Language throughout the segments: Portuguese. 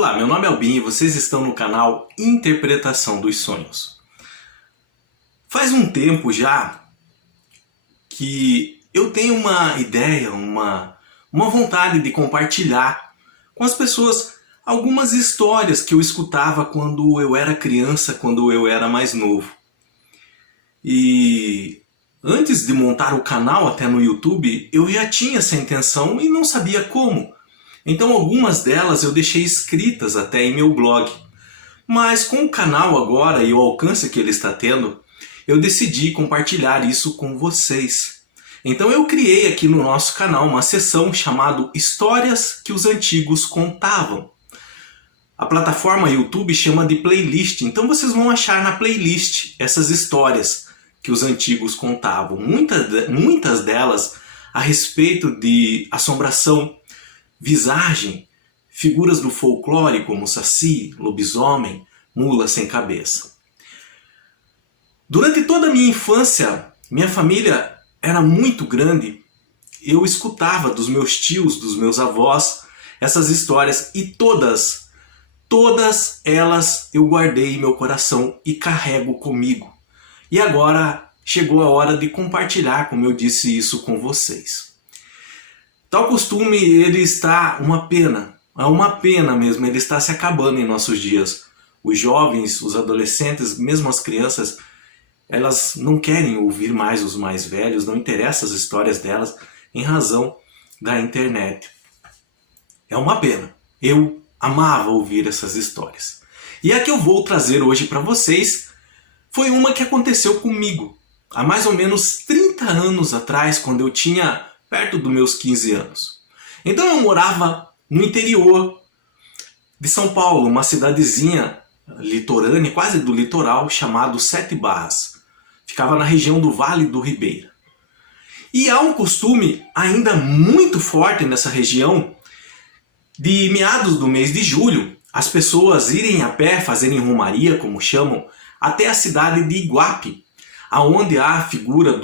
Olá, meu nome é Albin e vocês estão no canal Interpretação dos Sonhos. Faz um tempo já que eu tenho uma ideia, uma vontade de compartilhar com as pessoas algumas histórias que eu escutava quando eu era criança, quando eu era mais novo. E antes de montar o canal até no YouTube, eu já tinha essa intenção e não sabia como. Então algumas delas eu deixei escritas até em meu blog. Mas com o canal agora e o alcance que ele está tendo, eu decidi compartilhar isso com vocês. Então eu criei aqui no nosso canal uma seção chamada Histórias que os Antigos Contavam. A plataforma YouTube chama de playlist, então vocês vão achar na playlist essas histórias que os antigos contavam. Muitas delas a respeito de assombração, visagem, figuras do folclore como saci, lobisomem, mula sem cabeça. Durante toda a minha infância, minha família era muito grande. Eu escutava dos meus tios, dos meus avós, essas histórias e todas elas eu guardei em meu coração e carrego comigo. E agora chegou a hora de compartilhar, como eu disse isso com vocês. Tal costume, ele está uma pena mesmo, ele está se acabando em nossos dias. Os jovens, os adolescentes, mesmo as crianças, elas não querem ouvir mais os mais velhos, não interessam as histórias delas em razão da internet. É uma pena. Eu amava ouvir essas histórias. E a que eu vou trazer hoje para vocês foi uma que aconteceu comigo há mais ou menos 30 anos atrás, quando eu tinha perto dos meus 15 anos. Então eu morava no interior de São Paulo, uma cidadezinha litorânea, quase do litoral, chamado Sete Barras. Ficava na região do Vale do Ribeira. E há um costume ainda muito forte nessa região, de meados do mês de julho, as pessoas irem a pé, fazerem romaria, como chamam, até a cidade de Iguape, aonde há a figura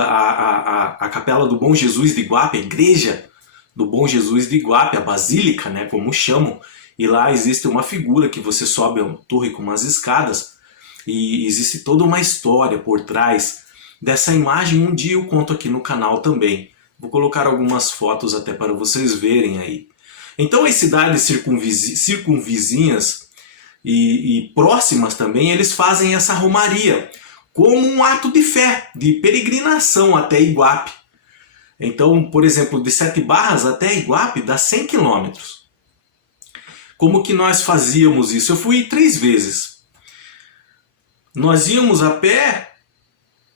a capela do Bom Jesus de Iguape, a igreja do Bom Jesus de Iguape, a basílica, né, como chamam, e lá existe uma figura que você sobe a uma torre com umas escadas, e existe toda uma história por trás dessa imagem. Um dia eu conto aqui no canal também. Vou colocar algumas fotos até para vocês verem aí. Então as cidades circunvizinhas e próximas também, eles fazem essa romaria como um ato de fé, de peregrinação até Iguape. Então, por exemplo, de Sete Barras até Iguape dá 100 quilômetros. Como que nós fazíamos isso? Eu fui 3 vezes. Nós íamos a pé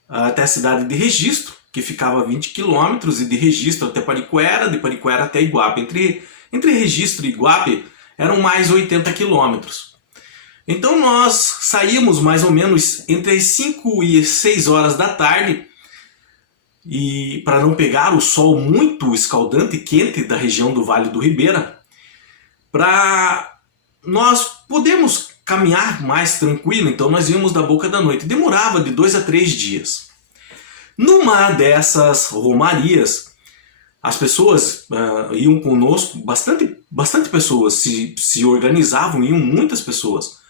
até a cidade de Registro, que ficava a 20 quilômetros, e de Registro até Pariquera, de Pariquera até Iguape. Entre Registro e Iguape eram mais 80 quilômetros. Então nós saímos mais ou menos entre as 5 e 6 horas da tarde, e para não pegar o sol muito escaldante e quente da região do Vale do Ribeira, para nós podermos caminhar mais tranquilo. Então nós íamos da boca da noite. Demorava de 2 a 3 dias. Numa dessas romarias, as pessoas iam conosco, bastante pessoas se organizavam, iam muitas pessoas.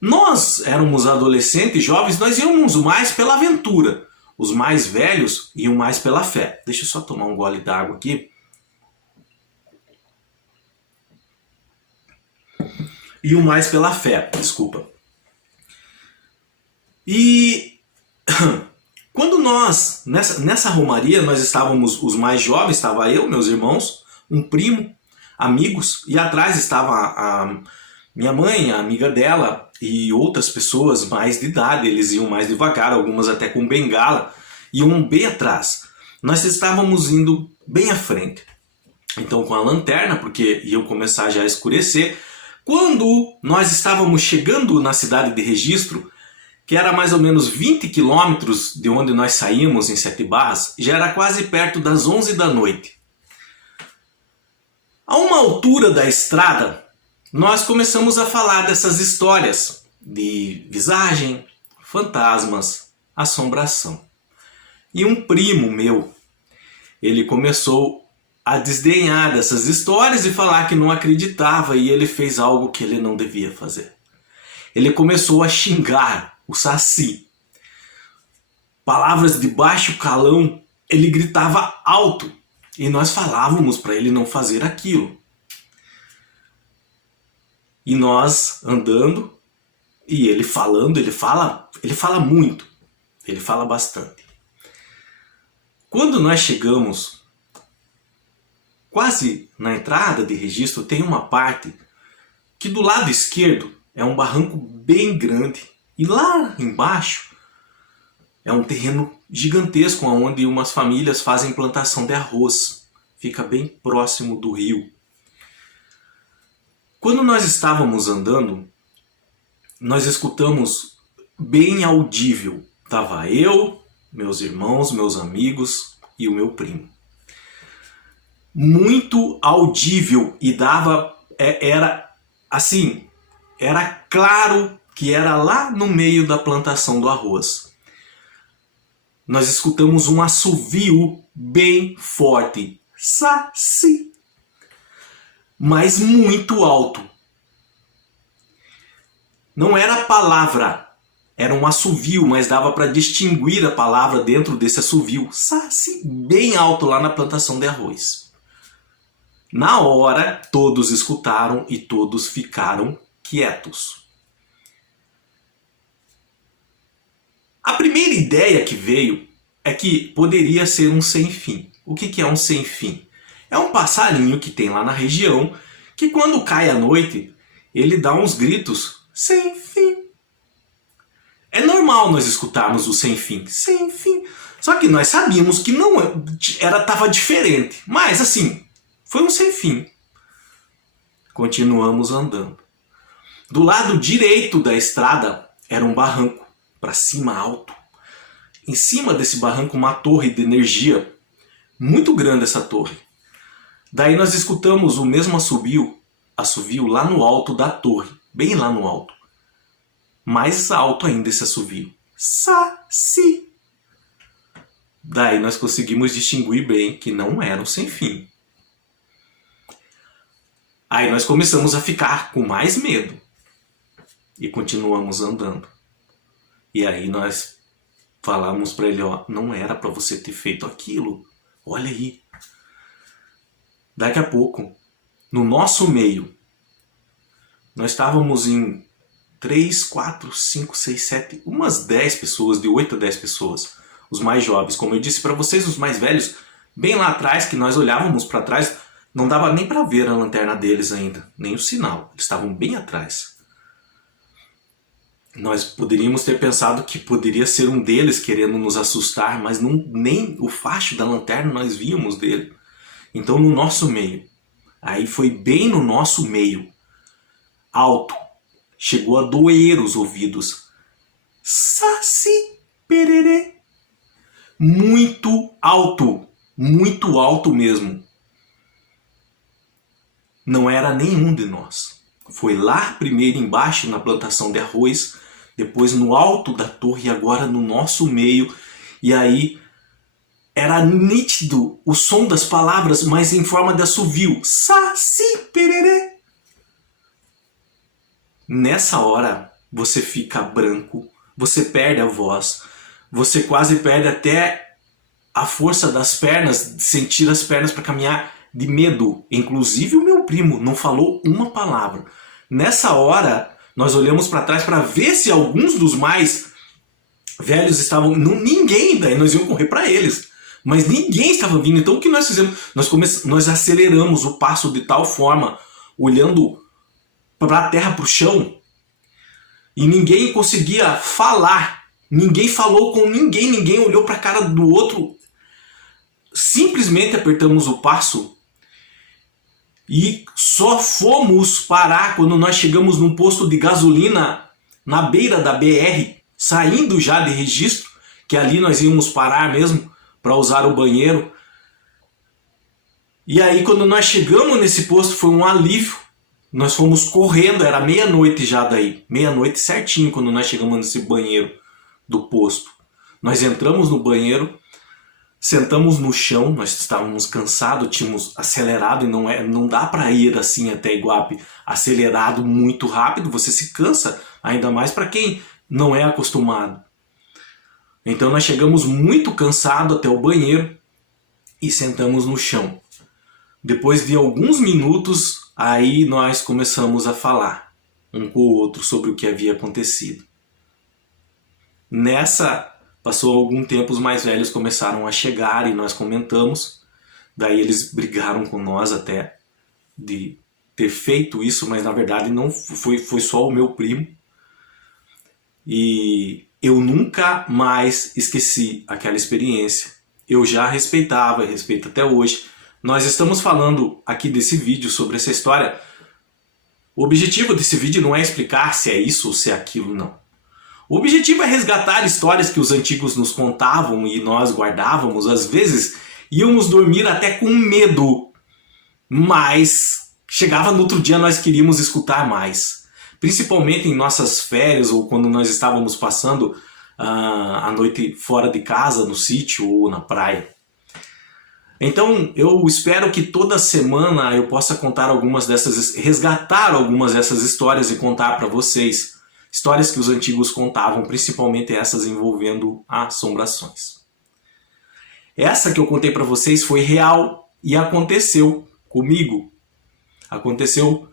Nós éramos adolescentes, jovens, nós íamos mais pela aventura. Os mais velhos iam mais pela fé. Deixa eu só tomar um gole d'água aqui. Iam mais pela fé, desculpa. E quando nós, nessa romaria, nós estávamos os mais jovens, estava eu, meus irmãos, um primo, amigos, e atrás estava a minha mãe, a amiga dela, e outras pessoas mais de idade. Eles iam mais devagar, algumas até com bengala, iam bem atrás. Nós estávamos indo bem à frente. Então com a lanterna, porque ia começar já a escurecer. Quando nós estávamos chegando na cidade de Registro, que era mais ou menos 20 quilômetros de onde nós saímos em Sete Barras, já era quase perto das 11 da noite. A uma altura da estrada, nós começamos a falar dessas histórias de visagem, fantasmas, assombração. E um primo meu, ele começou a desdenhar dessas histórias e falar que não acreditava, e ele fez algo que ele não devia fazer. Ele começou a xingar o Saci. Palavras de baixo calão, ele gritava alto e nós falávamos para ele não fazer aquilo. E nós andando e ele falando, ele fala muito, ele fala bastante. Quando nós chegamos quase na entrada de Registro, tem uma parte que do lado esquerdo é um barranco bem grande e lá embaixo é um terreno gigantesco onde umas famílias fazem plantação de arroz. Fica bem próximo do rio. Quando nós estávamos andando, nós escutamos bem audível. Estava eu, meus irmãos, meus amigos e o meu primo. Muito audível e era assim, era claro que era lá no meio da plantação do arroz. Nós escutamos um assovio bem forte. Saci! Mas muito alto. Não era palavra, era um assovio, mas dava para distinguir a palavra dentro desse assovio. Saci! Bem alto lá na plantação de arroz. Na hora, todos escutaram e todos ficaram quietos. A primeira ideia que veio é que poderia ser um sem-fim. O que é um sem-fim? É um passarinho que tem lá na região que quando cai a noite, ele dá uns gritos sem fim. É normal nós escutarmos o sem fim, sem fim. Só que nós sabíamos que não estava diferente. Mas assim, foi um sem fim. Continuamos andando. Do lado direito da estrada era um barranco, para cima alto. Em cima desse barranco uma torre de energia, muito grande essa torre. Daí nós escutamos o mesmo assovio lá no alto da torre, bem lá no alto. Mais alto ainda esse assovio. Saci! Daí nós conseguimos distinguir bem que não era o sem fim. Aí nós começamos a ficar com mais medo. E continuamos andando. E aí nós falamos para ele, ó, não era para você ter feito aquilo. Olha aí. Daqui a pouco, no nosso meio, nós estávamos em 3, 4, 5, 6, 7, umas 10 pessoas, de 8 a 10 pessoas. Os mais jovens, como eu disse para vocês, os mais velhos, bem lá atrás, que nós olhávamos para trás, não dava nem para ver a lanterna deles ainda, nem o sinal. Eles estavam bem atrás. Nós poderíamos ter pensado que poderia ser um deles querendo nos assustar, mas nem o facho da lanterna nós víamos dele. Então no nosso meio, aí foi bem no nosso meio, alto, chegou a doer os ouvidos. Saci pererê. Muito alto mesmo. Não era nenhum de nós. Foi lá primeiro embaixo na plantação de arroz, depois no alto da torre e agora no nosso meio. E aí era nítido o som das palavras, mas em forma de assovio. Saci pererê. Nessa hora você fica branco, você perde a voz, você quase perde até a força das pernas, de sentir as pernas para caminhar de medo. Inclusive o meu primo não falou uma palavra. Nessa hora nós olhamos para trás para ver se alguns dos mais velhos estavam... Ninguém, daí nós íamos correr para eles. Mas ninguém estava vindo. Então o que nós fizemos? Nós aceleramos o passo de tal forma, olhando para a terra, para o chão, e ninguém conseguia falar. Ninguém falou com ninguém, ninguém olhou para a cara do outro. Simplesmente apertamos o passo e só fomos parar quando nós chegamos num posto de gasolina na beira da BR, saindo já de Registro, que ali nós íamos parar mesmo para usar o banheiro. E aí quando nós chegamos nesse posto foi um alívio. Nós fomos correndo, era meia-noite já daí, meia-noite certinho quando nós chegamos nesse banheiro do posto. Nós entramos no banheiro, Sentamos no chão, nós estávamos cansados, tínhamos acelerado e não dá para ir assim até Iguape acelerado muito rápido, você se cansa, ainda mais para quem não é acostumado. Então nós chegamos muito cansados até o banheiro e sentamos no chão. Depois de alguns minutos, aí nós começamos a falar um com o outro sobre o que havia acontecido. Passou algum tempo, os mais velhos começaram a chegar e nós comentamos. Daí eles brigaram com nós até de ter feito isso, mas na verdade não foi só o meu primo. E eu nunca mais esqueci aquela experiência. Eu já respeitava, respeito até hoje. Nós estamos falando aqui desse vídeo sobre essa história. O objetivo desse vídeo não é explicar se é isso ou se é aquilo, não. O objetivo é resgatar histórias que os antigos nos contavam e nós guardávamos. Às vezes íamos dormir até com medo, mas chegava no outro dia nós queríamos escutar mais. Principalmente em nossas férias ou quando nós estávamos passando a noite fora de casa, no sítio ou na praia. Então eu espero que toda semana eu possa resgatar algumas dessas histórias e contar para vocês. Histórias que os antigos contavam, principalmente essas envolvendo assombrações. Essa que eu contei para vocês foi real e aconteceu comigo. Aconteceu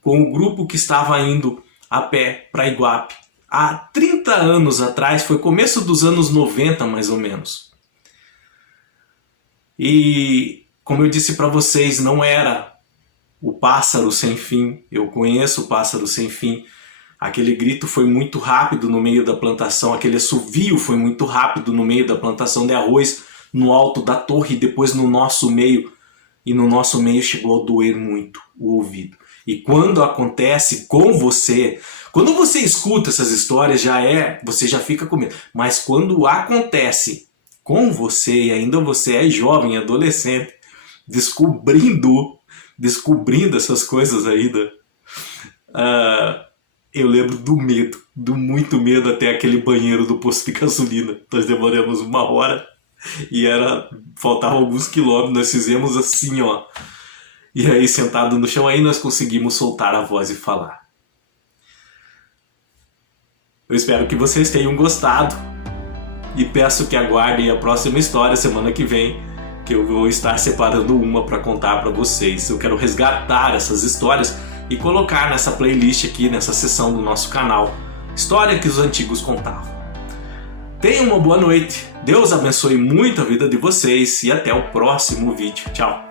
com o grupo que estava indo a pé para Iguape. Há 30 anos atrás, foi começo dos anos 90 mais ou menos. E como eu disse para vocês, não era o pássaro sem fim. Eu conheço o pássaro sem fim. Aquele grito foi muito rápido no meio da plantação, aquele assovio foi muito rápido no meio da plantação de arroz, no alto da torre, e depois no nosso meio. E no nosso meio chegou a doer muito o ouvido. E quando acontece com você, quando você escuta essas histórias, você já fica com medo. Mas quando acontece com você, e ainda você é jovem, adolescente, descobrindo essas coisas ainda, eu lembro do medo, do muito medo até aquele banheiro do posto de gasolina. Nós demoramos 1 hora e faltavam alguns quilômetros, nós fizemos assim, ó. E aí sentado no chão, aí nós conseguimos soltar a voz e falar. Eu espero que vocês tenham gostado e peço que aguardem a próxima história semana que vem, que eu vou estar separando uma para contar para vocês. Eu quero resgatar essas histórias e colocar nessa playlist aqui, nessa seção do nosso canal, História que os Antigos Contavam. Tenham uma boa noite, Deus abençoe muito a vida de vocês e até o próximo vídeo. Tchau!